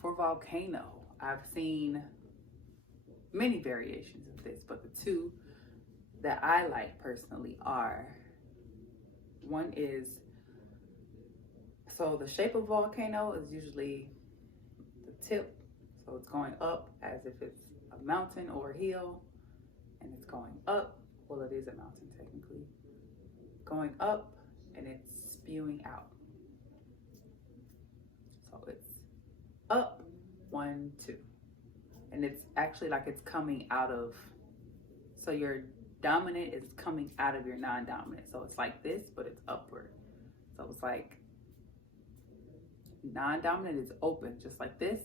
For Volcano, I've seen many variations of this, but the two that I like personally are, one is, so the shape of volcano is usually the tip, so it's going up as if it's a mountain or a hill, and it's going up, well, it is a mountain technically, going up, and it's spewing out. So it's up, 1, 2, and it's actually like it's coming out of, so your dominant is coming out of your non-dominant. So it's like this, but it's upward. So it's like non-dominant is open just like this,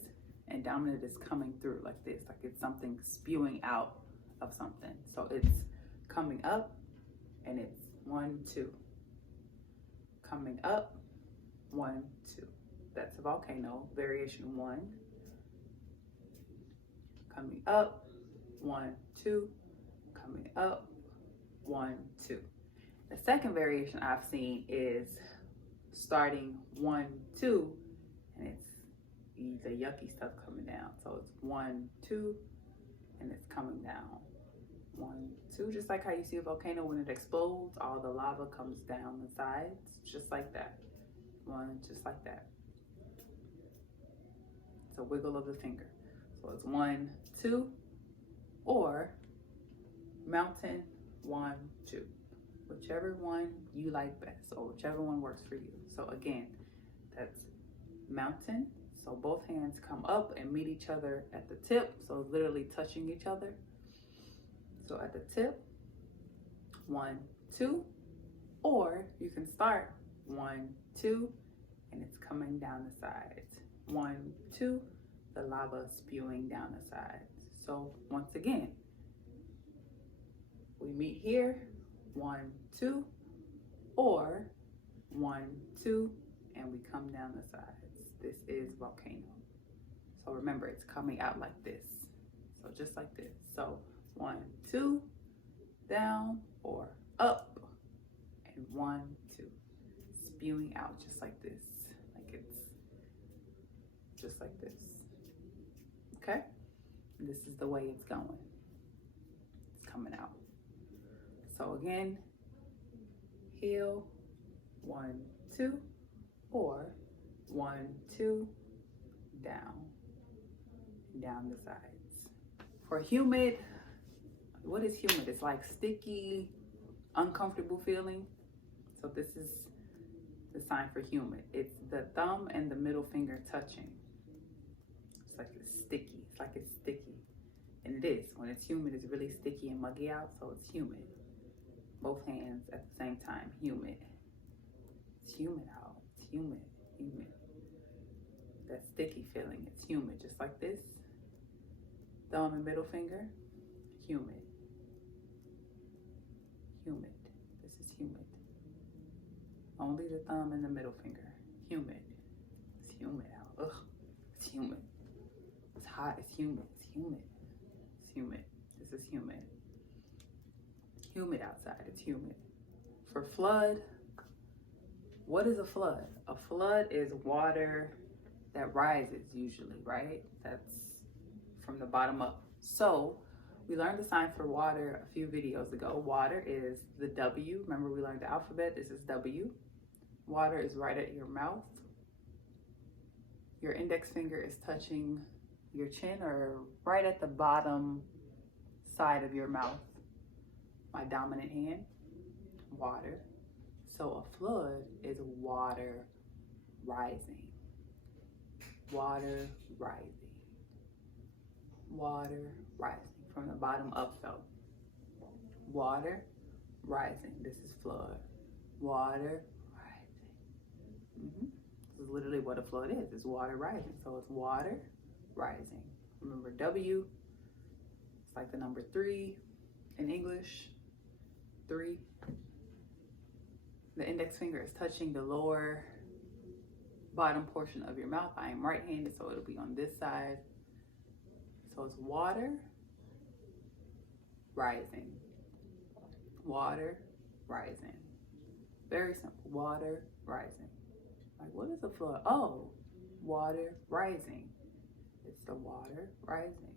and dominant is coming through like this, like it's something spewing out of something. So it's coming up, and it's 1, 2, coming up, 1, 2. That's a volcano. Variation 1, coming up, 1, 2, coming up, 1, 2. The second variation I've seen is starting 1, 2, and it's the yucky stuff coming down. So it's 1, 2, and it's coming down. 1, 2, just like how you see a volcano when it explodes, all the lava comes down the sides, just like that. 1, just like that. It's a wiggle of the finger. So it's 1, 2, or mountain, 1, 2. Whichever one you like best, or whichever one works for you. So again, that's mountain. So both hands come up and meet each other at the tip. So literally touching each other. So at the tip, 1, 2, or you can start 1, 2, and it's coming down the sides. 1, 2, the lava spewing down the sides. So once again, we meet here, 1, 2, or 1, 2, and we come down the sides. This is volcano. So remember, it's coming out like this. So just like this. So 1, 2, down or up, and 1, 2, spewing out just like this. Like it's just like this. Okay? And this is the way it's going. It's coming out. So again, heel, 1, 2, or 1, 2, down the sides. For humid, what is humid? It's like sticky, uncomfortable feeling. So this is the sign for humid. It's the thumb and the middle finger touching. It's like it's sticky. It's like it's sticky. And it is. When it's humid, it's really sticky and muggy out, so it's humid. Both hands at the same time, humid. It's humid out. It's humid, humid. That sticky feeling, it's humid, just like this. Thumb and middle finger, humid. Humid. This is humid. Only the thumb and the middle finger, humid. It's humid out. Ugh, it's humid. It's hot, it's humid, it's humid. It's humid. This is humid. Humid outside, it's humid. For flood, what is a flood? A flood is water that rises usually, right? That's from the bottom up. So we learned the sign for water a few videos ago. Water is the W. Remember we learned the alphabet? This is W. Water is right at your mouth. Your index finger is touching your chin or right at the bottom side of your mouth. My dominant hand, water. So a flood is water rising. Water rising. Water rising. From the bottom up though. Water rising. This is flood. Water rising. This is literally what a flood is. It's water rising. So it's water rising. Remember W, it's like the number 3 in English. 3. The index finger is touching the lower bottom portion of your mouth. I am right-handed, so it'll be on this side. So it's water rising. Water rising. Very simple. Water rising. Like, what is a flood? Oh, water rising. It's the water rising.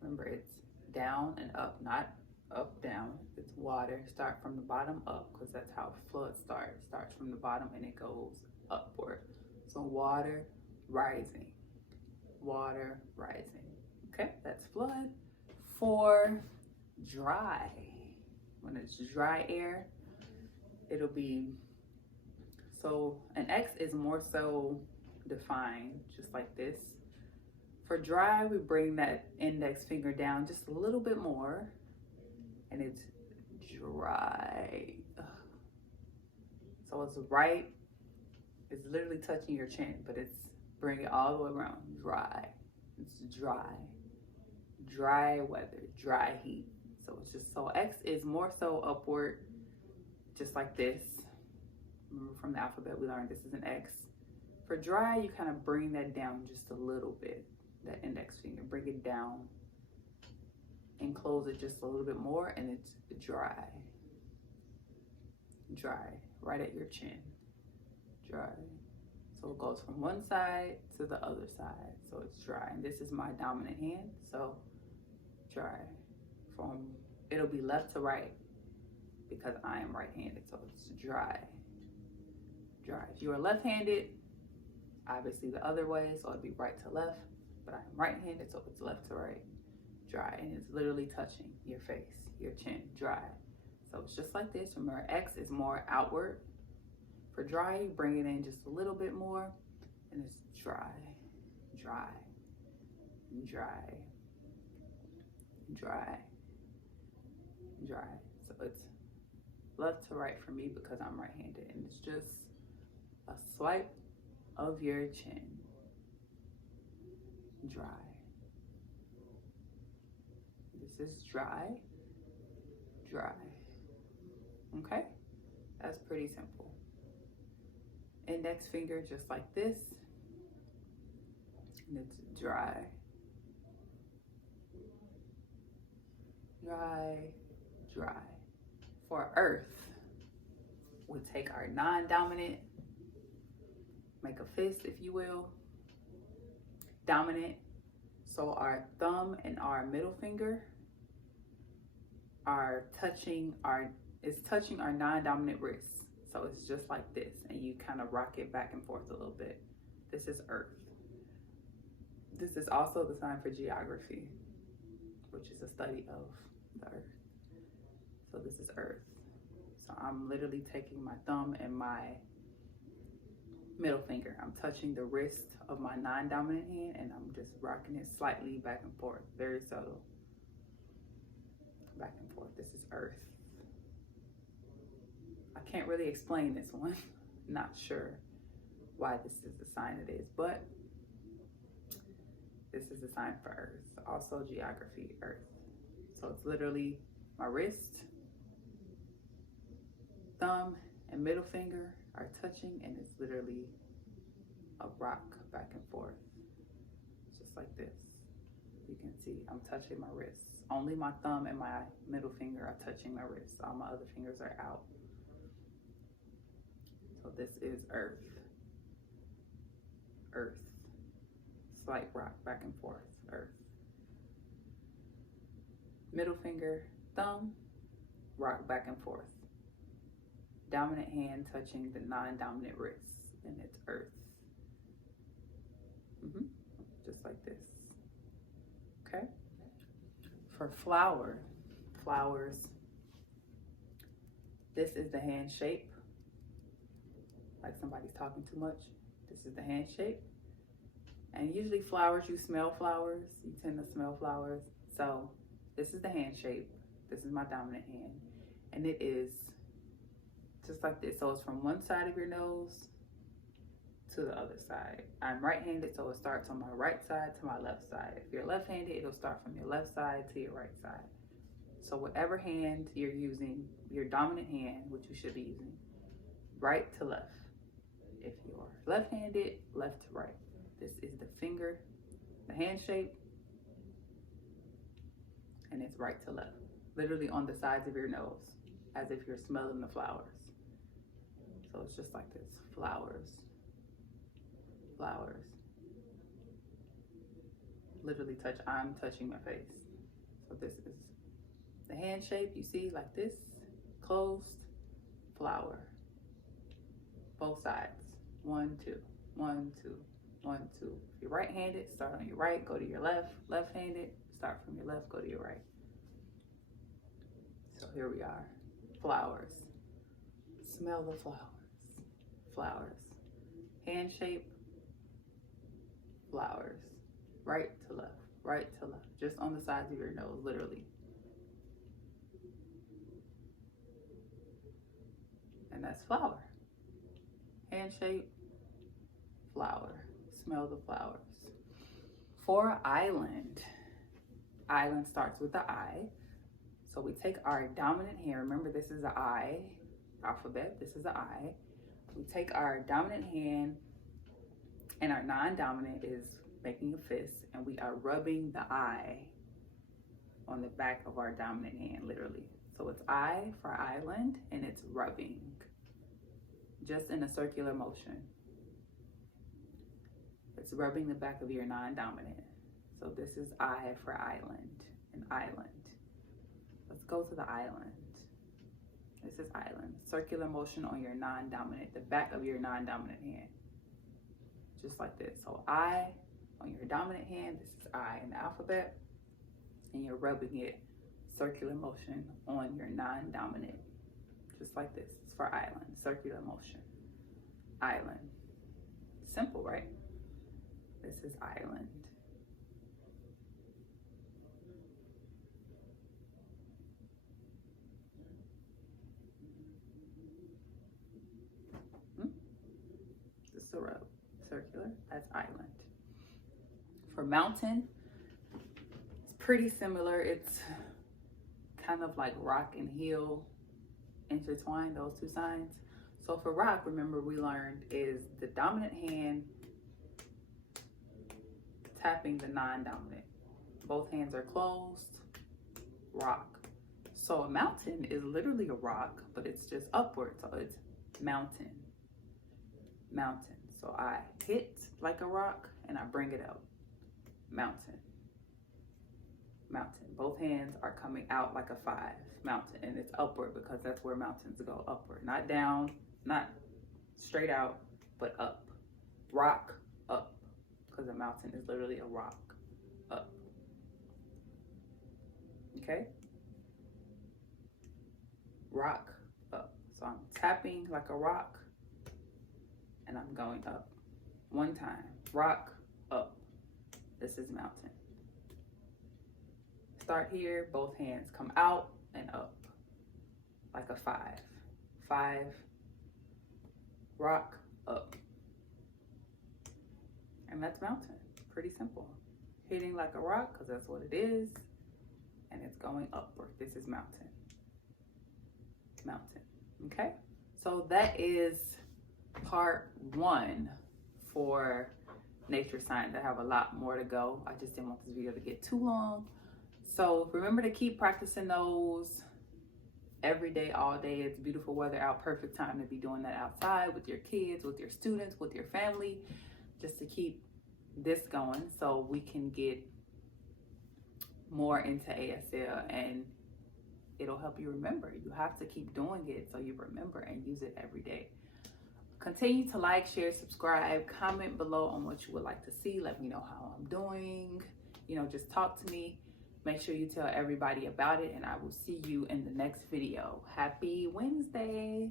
Remember, it's down and up, not up, down. It's water. Start from the bottom up, because that's how flood starts. Starts from the bottom and it goes upward. So water rising. Water rising. Okay, that's flood. For dry, when it's dry air, it'll be, so an X is more so defined just like this. For dry, we bring that index finger down just a little bit more, and it's dry. So it's right, it's literally touching your chin, but it's bringing it all the way around. Dry. It's dry. Dry weather, dry heat. So it's just, so X is more so upward, just like this. Remember from the alphabet we learned this is an X. For dry, you kind of bring that down just a little bit, that index finger, bring it down and close it just a little bit more, and it's dry. Dry, right at your chin. Dry. So it goes from one side to the other side. So it's dry. And this is my dominant hand. So dry. From, it'll be left to right because I am right-handed. So it's dry. Dry. If you are left-handed, obviously the other way. So it'd be right to left. But I'm right-handed, so it's left to right. Dry. And it's literally touching your face, your chin. Dry. So it's just like this. Remember, X is more outward. For dry, you bring it in just a little bit more, and it's dry, dry, dry, dry, dry. So it's left to right for me because I'm right-handed, and it's just a swipe of your chin. Dry. This is dry, dry. Okay? That's pretty simple. Index finger just like this, and it's dry, dry, dry. For earth, we take our non-dominant, make a fist if you will, dominant, so our thumb and our middle finger are touching our non-dominant wrist. So it's just like this, and you kind of rock it back and forth a little bit. This is earth. This is also the sign for geography, which is a study of the earth. So this is earth. So I'm literally taking my thumb and my middle finger. I'm touching the wrist of my non-dominant hand, and I'm just rocking it slightly back and forth, very subtle. Back and forth. This is earth. I can't really explain this one. Not sure why this is the sign it is, but this is the sign for earth. Also geography, earth. So it's literally my wrist, thumb, and middle finger are touching, and it's literally a rock back and forth. Just like this. You can see I'm touching my wrist. Only my thumb and my middle finger are touching my wrist. All my other fingers are out. So this is earth. Earth. Slight rock back and forth. Earth. Middle finger, thumb, rock back and forth. Dominant hand touching the non-dominant wrist, and it's earth. Just like this. Okay? For flowers, this is the hand shape. Like somebody's talking too much. This is the hand shape. And usually flowers, you smell flowers. You tend to smell flowers. So this is the hand shape. This is my dominant hand. And it is just like this. So it's from one side of your nose to the other side. I'm right-handed, so it starts on my right side to my left side. If you're left-handed, it'll start from your left side to your right side. So whatever hand you're using, your dominant hand, which you should be using, right to left. If you're left-handed, left to right. This is the finger, the hand shape, and it's right to left. Literally on the sides of your nose, as if you're smelling the flowers. So it's just like this, flowers, flowers, literally touch, I'm touching my face. So this is the hand shape, you see, like this, closed, flower. Both sides, 1, 2, 1, 2, 1, 2. If you're right-handed, start on your right, go to your left. Left-handed, start from your left, go to your right. So here we are, flowers. Smell the flowers. Flowers. Hand shape, flowers. Right to left, right to left. Just on the sides of your nose, literally. And that's flower. Hand shape, flower. Smell the flowers. For island, island starts with the I. So we take our dominant hand. Remember, this is the I alphabet. This is the I. We take our dominant hand, and our non-dominant is making a fist, and we are rubbing the I on the back of our dominant hand, literally. So it's I for island, and it's rubbing, just in a circular motion. It's rubbing the back of your non-dominant. So this is I for island, an island. Let's go to the island. This is island. Circular motion on your non-dominant, the back of your non-dominant hand. Just like this. So I on your dominant hand, this is I in the alphabet, and you're rubbing it, circular motion on your non-dominant. Just like this. It's for island, circular motion. Island. Simple, right? This is island. This is a rub. Circular, that's island. For mountain, it's pretty similar. It's kind of like rock and hill intertwined, those two signs. So for rock, remember we learned is the dominant hand tapping the non-dominant. Both hands are closed, rock. So a mountain is literally a rock, but it's just upward. So it's mountain, mountain. So I hit like a rock and I bring it up. Mountain, mountain. Both hands are coming out like a 5. Mountain, and it's upward because that's where mountains go, upward. Not down, not straight out, but up. Rock, up. Because a mountain is literally a rock, up. Okay? Rock, up. So I'm tapping like a rock, and I'm going up. One time, rock, up. This is mountain. Start here, both hands come out and up, like a 5. 5, rock, up. And that's mountain, pretty simple. Hitting like a rock, because that's what it is, and it's going upward. This is mountain, mountain, okay? So that is part 1 for nature signs. I have a lot more to go. I just didn't want this video to get too long. So remember to keep practicing those every day, all day. It's beautiful weather out, perfect time to be doing that outside with your kids, with your students, with your family, just to keep this going so we can get more into ASL, and it'll help you remember. You have to keep doing it so you remember and use it every day. Continue to like, share, subscribe, comment below on what you would like to see. Let me know how I'm doing. You know, just talk to me. Make sure you tell everybody about it, and I will see you in the next video. Happy Wednesday.